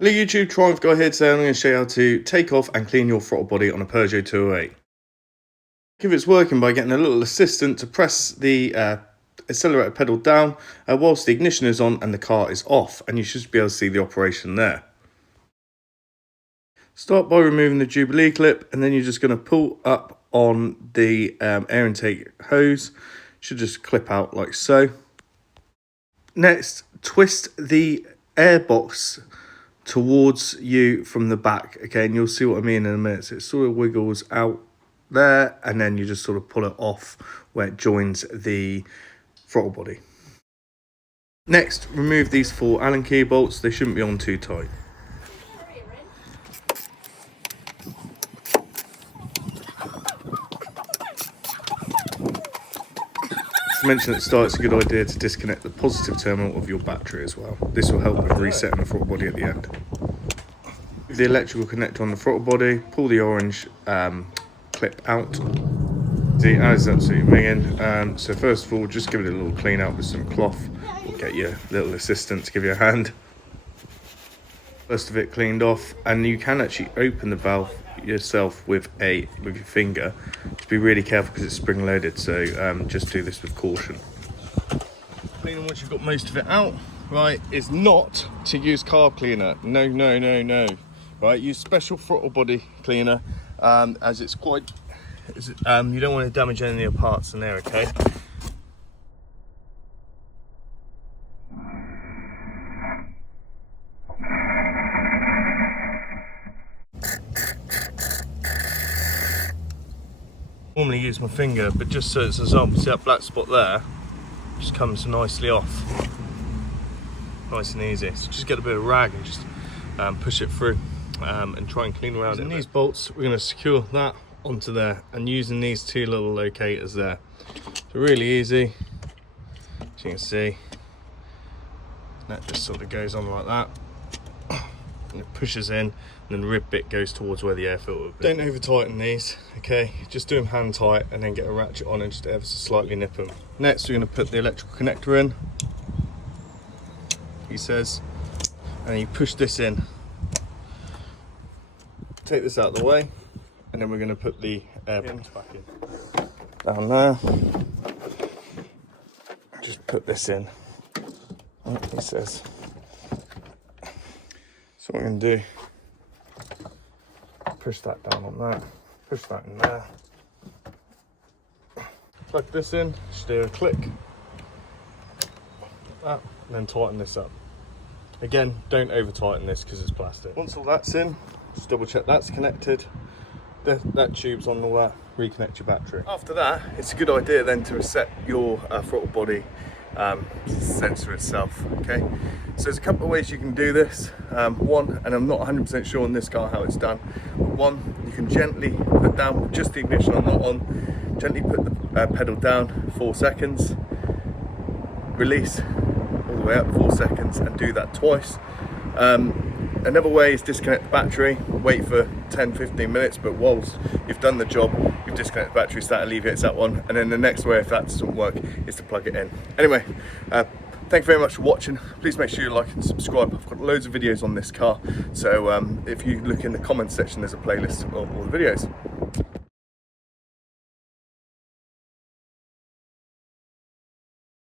Hello YouTube, Triumph Guy here. Today I'm going to show you how to take off and clean your throttle body on a Peugeot 208. If it's working by getting a little assistant to press the accelerator pedal down whilst the ignition is on and the car is off, and you should be able to see the operation there. Start by removing the Jubilee clip, and then you're just going to pull up on the air intake hose. Should just clip out like so. Next, twist the air box towards you from the back, okay, and you'll see what I mean in a minute. So it sort of wiggles out there, and then you just sort of pull it off where it joins the throttle body. Next, remove these 4 Allen key bolts. They shouldn't be on too tight. To mention at the start, it's a good idea to disconnect the positive terminal of your battery as well. This will help with resetting the throttle body at the end. With the electrical connector on the throttle body, pull the orange clip out. See, that is absolutely minging. So first of all, just give it a little clean out with some cloth, or get your little assistant to give you a hand. First of it cleaned off, and you can actually open the valve yourself with your finger. Just be really careful because it's spring loaded, so just do this with caution. Cleaning once you've got most of it out, right, is not to use carb cleaner. No. Right, use special throttle body cleaner, as it's quite you don't want to damage any of your parts in there, okay? Normally use my finger, but just so it's an example, see that black spot there just comes nicely off, nice and easy. So just get a bit of rag and just push it through and try and clean around it. And these bolts, we're going to secure that onto there, and using these 2 little locators there. So really easy, as you can see, that just sort of goes on like that. And it pushes in, and then the rib bit goes towards where the air filter would be. Don't over tighten these, okay? Just do them hand tight, and then get a ratchet on and just ever so slightly nip them. Next, we're going to put the electrical connector in, he says, and you push this in. Take this out of the way, and then we're going to put the air box back in. Down there. Just put this in, he says. So what I'm going to do, push that down on that, push that in there, plug this in, just do a click, like that, and then tighten this up. Again, don't over tighten this because it's plastic. Once all that's in, just double check that's connected, that tube's on all that, reconnect your battery. After that, it's a good idea then to reset your throttle body sensor itself, okay? So there's a couple of ways you can do this. One, and I'm not 100% sure on this car how it's done, but one, you can gently put down just the ignition on, not on, gently put the pedal down 4 seconds, release all the way up 4 seconds, and do that twice. Another way is disconnect the battery, wait for 10-15 minutes, but whilst you've done the job, you've disconnected the battery, so that alleviates that one. And then the next way, if that doesn't work, is to plug it in. Anyway, thank you very much for watching. Please make sure you like and subscribe. I've got loads of videos on this car, so if you look in the comments section, there's a playlist of all the videos.